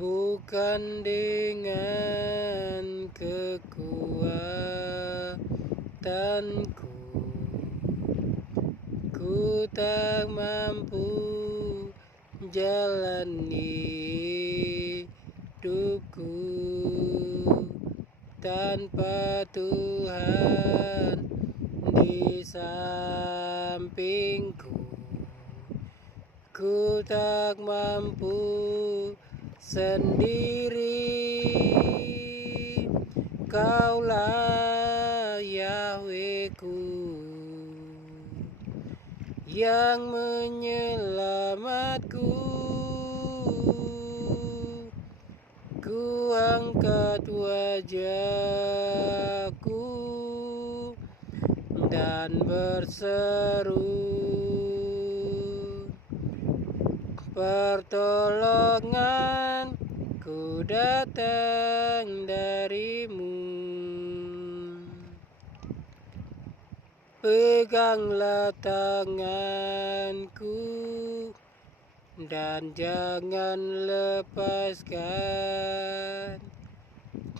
bukan dengan kekuatanku, ku tak mampu jalani hidupku tanpa Tuhan di sampingku. Ku tak mampu sendiri, Kaulah Yahweh-Ku yang menyelamatku. Ku angkat wajahku dan berseru, pertolonganku datang darimu. Peganglah tanganku dan jangan lepaskan,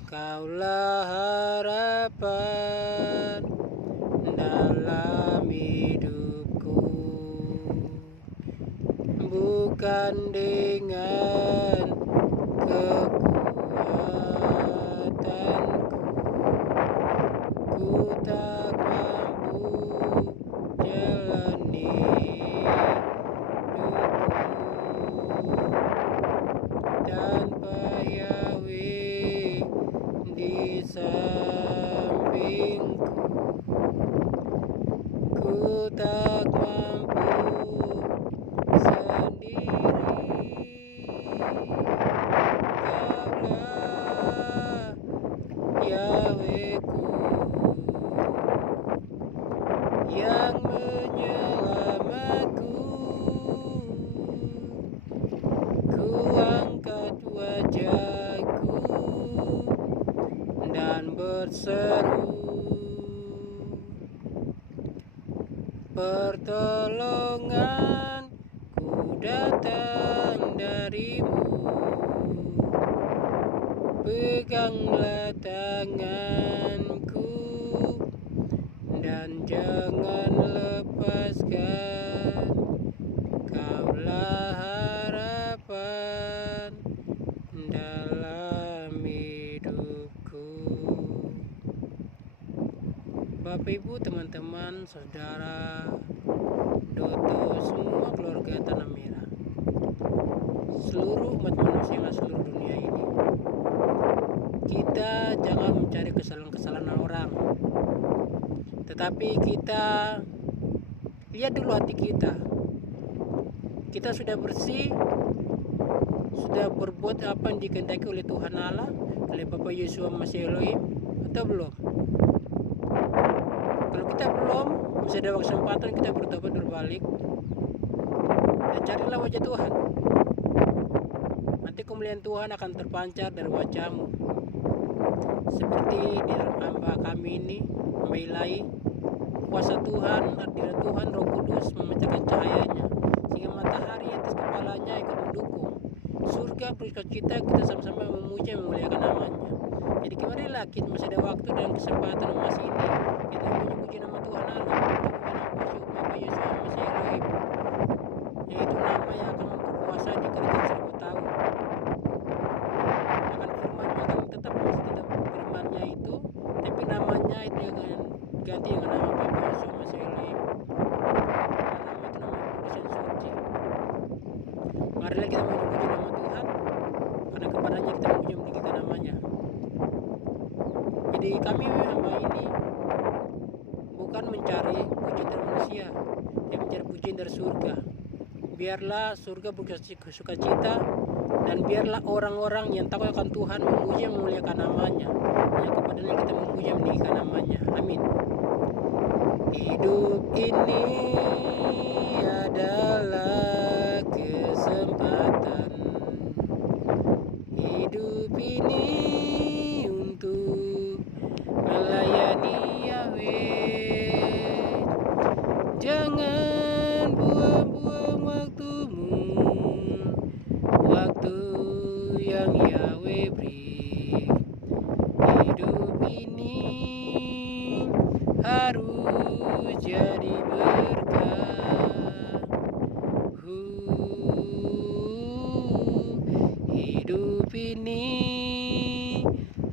Kaulah harapan dalam hidupku. Bukan dengan kekuatanku, ku tak mampu jalani hidupku tanpa Yahweh di sampingku. Ku tak mampu sendiri, Kaulah Yahweh-Ku yang menyelamatku. Ku angkat wajahku dan berseru, pertolonganku datang darimu. Peganglah tanganku dan jangan lepaskan, Kaulah harapan dalam hidupku. Bapak, Ibu, teman-teman, saudara, Doto, semua keluarga Tanah Merah, seluruh umat manusia yang seluruh dunia ini, kita jangan mencari kesalahan-kesalahan orang, tetapi kita lihat dulu hati kita. Kita sudah bersih, sudah berbuat apa yang dikehendaki oleh Tuhan Allah, oleh Bapa Yesus Masih Elohim, atau belum? Kalau kita belum, masih ada kesempatan kita bertobat, berbalik, dan carilah wajah Tuhan. Nanti kemuliaan Tuhan akan terpancar dari wajahmu, seperti di hamba kami ini, hamba Ilahi. Kuasa Tuhan, hadirat Tuhan, Roh Kudus memancarkan cahayanya, sehingga matahari atas kepalanya ikut mendukung. Surga bersukacita, kita sama-sama memuji dan memuliakan namanya. Jadi marilah kita masih ada waktu dan kesempatan emas ini, kita memuji nama Tuhan Allah, memuji nama Bapa Yesus Masih Elohim, yaitu nama yang akan berkuasa di kerajaan 1000 tahun. Akan firman-Nya akan tetap firman-Nya itu, tapi namanya itu akan ganti dengan nama Bapa Yesus Masih Elohim. Nama itu nama kudus dan suci. Marilah kita memuji nama Tuhan, karena kepadanya kita memuji meninggikan namanya. Jadi kami hamba ini bukan mencari pujian dari manusia, tapi mencari pujian dari surga. Biarlah surga bersukacita, dan biarlah orang-orang yang takut akan Tuhan memuji dan memuliakan namanya, yang kepadanya kita memuji dan meninggikan namanya. Amin. Hidup ini adalah kesempatan, hidup ini untuk melayani Yahweh. Jangan buang-buang waktumu, waktu yang Yahweh beri. Hidup ini harus jadi berkah. Hidup ini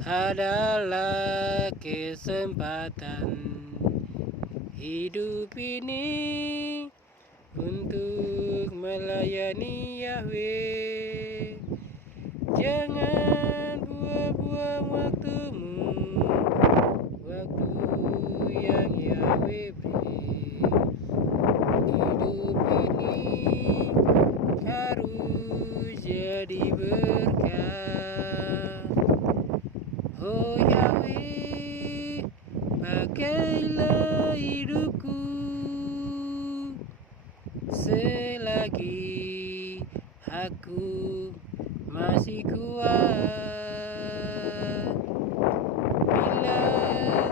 adalah kesempatan. Hidup ini untuk melayani Yahweh. Jangan buang-buang waktumu, waktu yang Yahweh beri. Hidup ini harus jadi berkah. Oh Yahweh, pakailah hidupku selagi aku masih kuat. Bila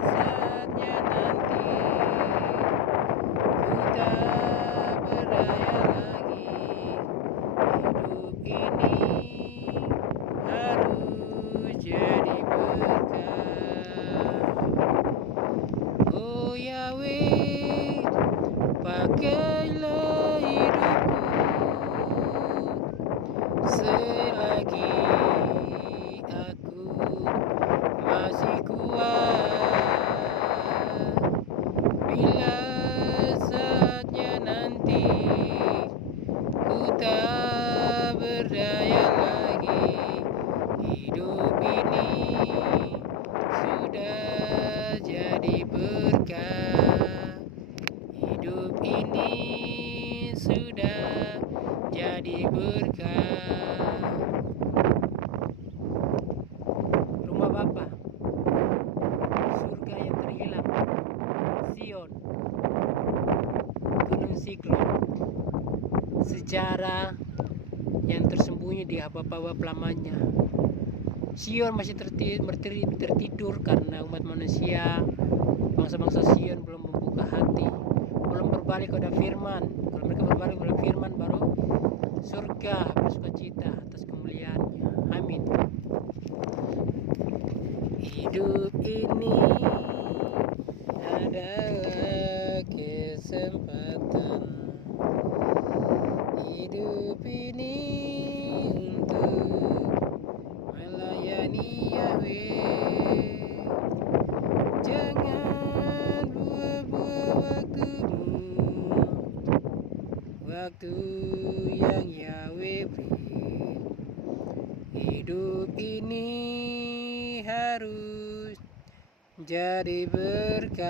saatnya nanti ku tak berdaya lagi, hidup ini harus jadi berkah. Oh Yahweh, pakailah hidupku selagi aku masih kuat. Bila saatnya nanti ku tak berdaya lagi, hidup ini sudah jadi berkah. Hidup ini sudah jadi berkah. Rumah Bapa, surga yang terhilang, Sion, Gunung Siklon, sejarah yang tersembunyi di bawah lamanya. Sion masih tertidur karena umat manusia, bangsa-bangsa Sion belum membuka hati, belum berbalik kepada firman. Kalau mereka berbalik kepada firman, baru surga bersukacita atas kemuliaannya. Amin. Hidup ini adalah kesempatan. Hidup ini untuk melayani Yahweh. Jangan buang-buang waktumu, waktu yang Yahweh beri. Hidup ini harus jadi berkah.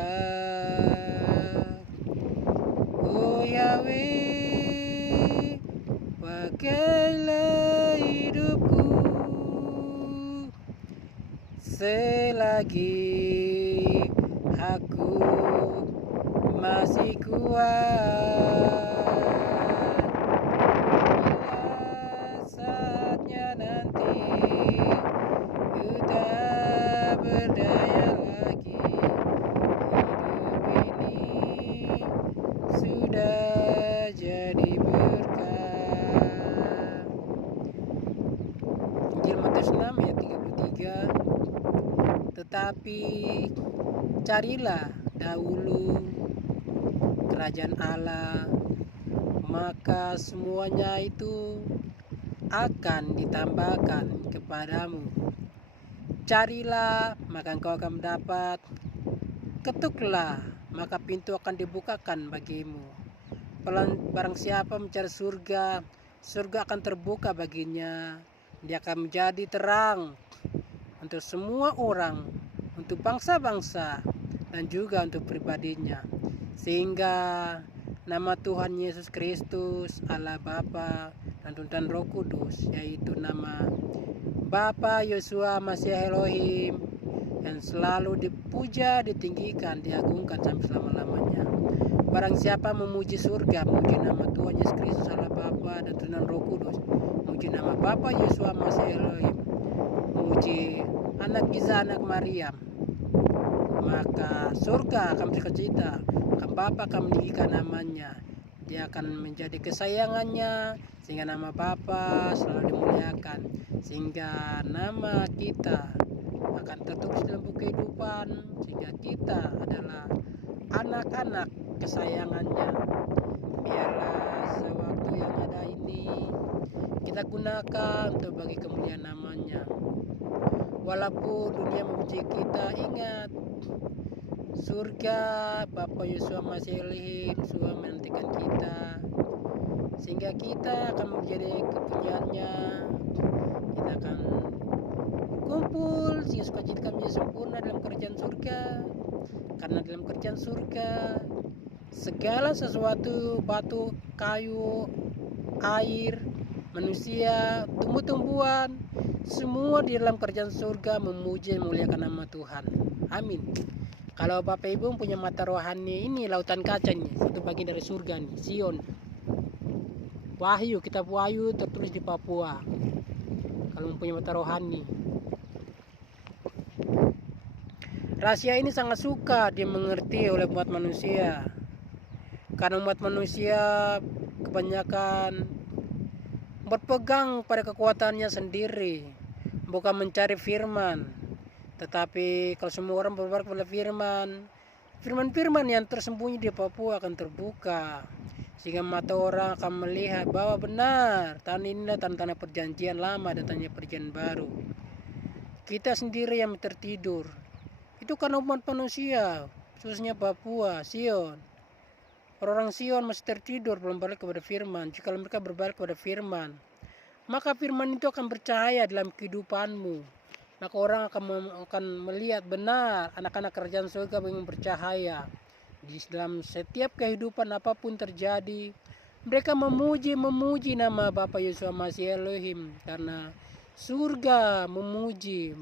Oh Yahweh, pakailah hidupku selagi aku masih kuat. Bila saatnya nanti ku tak berdaya lagi, hidup ini sudah jadi berkah. Injil Matius 6 ayat 33. Tetapi carilah dahulu kerajaan Allah, maka semuanya itu akan ditambahkan kepadamu. Carilah, maka engkau akan mendapat. Ketuklah, maka pintu akan dibukakan bagimu. Barang siapa mencari surga, surga akan terbuka baginya. Dia akan menjadi terang untuk semua orang, untuk bangsa-bangsa, dan juga untuk pribadinya. Sehingga nama Tuhan Yesus Kristus, Allah Bapa dan Roh Kudus, yaitu nama Bapa Yeshua Masih Elohim, yang selalu dipuja, ditinggikan, diagungkan sampai selama-lamanya. Barang siapa memuji surga, memuji nama Tuhan Yesus Kristus, Allah Bapa dan Roh Kudus, memuji nama Bapa Yeshua Masih Elohim, memuji anak Isa, anak Maryam, maka surga akan bersukacita, akan Bapa akan meninggikan namanya. Dia akan menjadi kesayangannya, sehingga nama Bapa selalu dimuliakan, sehingga nama kita akan tertulis dalam buku kehidupan, sehingga kita adalah anak-anak kesayangannya. Biarlah sewaktu yang ada ini kita gunakan untuk bagi kemuliaan namanya. Walaupun dunia membenci kita, ingat surga Bapa Yesua Masih Elohim sudah menantikan kita, sehingga kita akan menjadi kepunyaannya. Kita akan kumpul sehingga sukacita kami sempurna dalam kerajaan surga. Karena dalam kerajaan surga segala sesuatu, batu, kayu, air, manusia, tumbuh-tumbuhan, semua di dalam kerajaan surga memuji dan memuliakan nama Tuhan. Amin. Kalau Bapak Ibu punya mata rohani, ini lautan kaca nih, satu bagian dari surga nih, Sion. Wahyu, kitab Wahyu tertulis di Papua. Kalau mempunyai mata rohani, rahasia ini sangat suka dimengerti oleh umat manusia. Karena umat manusia kebanyakan berpegang pada kekuatannya sendiri, bukan mencari firman. Tetapi kalau semua orang berbarak pada firman yang tersembunyi di Papua akan terbuka, sehingga mata orang akan melihat bahwa benar tanah ini adalah tanah perjanjian lama dan tanah perjanjian baru. Kita sendiri yang tertidur, itu karena umat manusia, khususnya Papua, Sion. Orang-orang Sion masih tertidur, belum balik kepada firman. Jika mereka berbalik kepada firman, maka firman itu akan bercahaya dalam kehidupanmu. Maka orang akan melihat benar anak-anak kerajaan surga yang bercahaya. Di dalam setiap kehidupan apapun terjadi, mereka memuji nama Bapa Yesua Masih Elohim. Karena surga memuji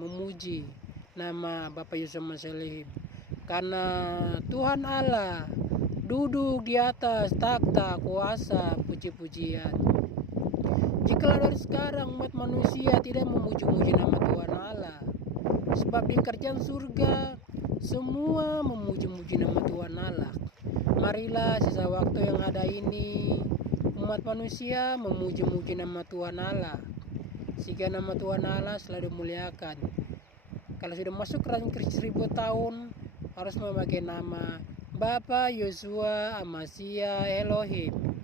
nama Bapa Yesua Masih Elohim. Karena Tuhan Allah duduk di atas takhta kuasa puji-pujian. Jika dari sekarang umat manusia tidak memuji-muji nama Tuhan Allah, sebab di kerajaan surga semua memuji-muji nama Tuhan Allah. Marilah sisa waktu yang ada ini umat manusia memuji-muji nama Tuhan Allah, sehingga nama Tuhan Allah selalu dimuliakan. Kalau sudah masuk kerajaan 1000 tahun, harus memakai nama Bapa Yesua Masih Elohim.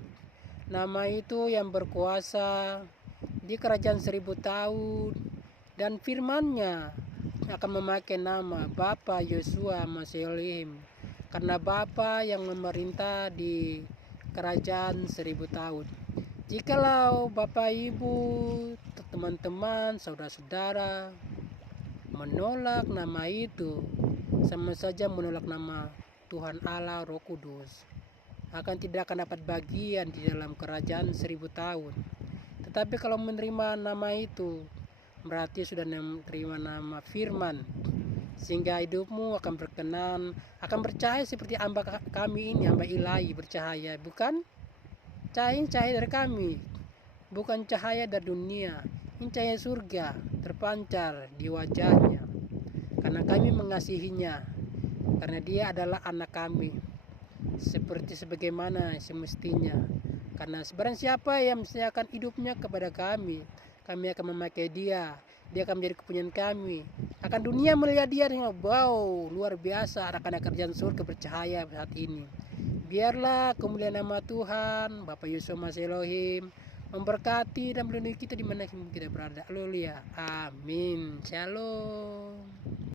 Nama itu yang berkuasa di kerajaan 1000 tahun, dan firman-Nya akan memakai nama Bapa Yesua Masih Elohim, karena Bapa yang memerintah di kerajaan 1000 tahun. Jikalau Bapak Ibu, teman-teman, saudara-saudara menolak nama itu, sama saja menolak nama Tuhan Allah Roh Kudus. Akan tidak akan dapat bagian di dalam kerajaan 1000 tahun. Tetapi kalau menerima nama itu, berarti sudah menerima nama firman, sehingga hidupmu akan berkenan, akan bercahaya seperti hamba kami ini, hamba ilahi bercahaya, bukan cahaya dari kami, bukan cahaya dari dunia. Ini cahaya surga terpancar di wajahnya, karena kami mengasihinya, karena dia adalah anak kami, seperti sebagaimana semestinya. Karena sebarang siapa yang menyerahkan hidupnya kepada kami akan memakai dia akan menjadi kepunyaan kami. Akan dunia melihat dia dengan wow, luar biasa, anak-anak kerajaan surga bercahaya saat ini. Biarlah kemuliaan nama Tuhan Bapa Yesua Masih Elohim memberkati dan melindungi kita di mana kita berada. Haleluya. Amin. Shalom.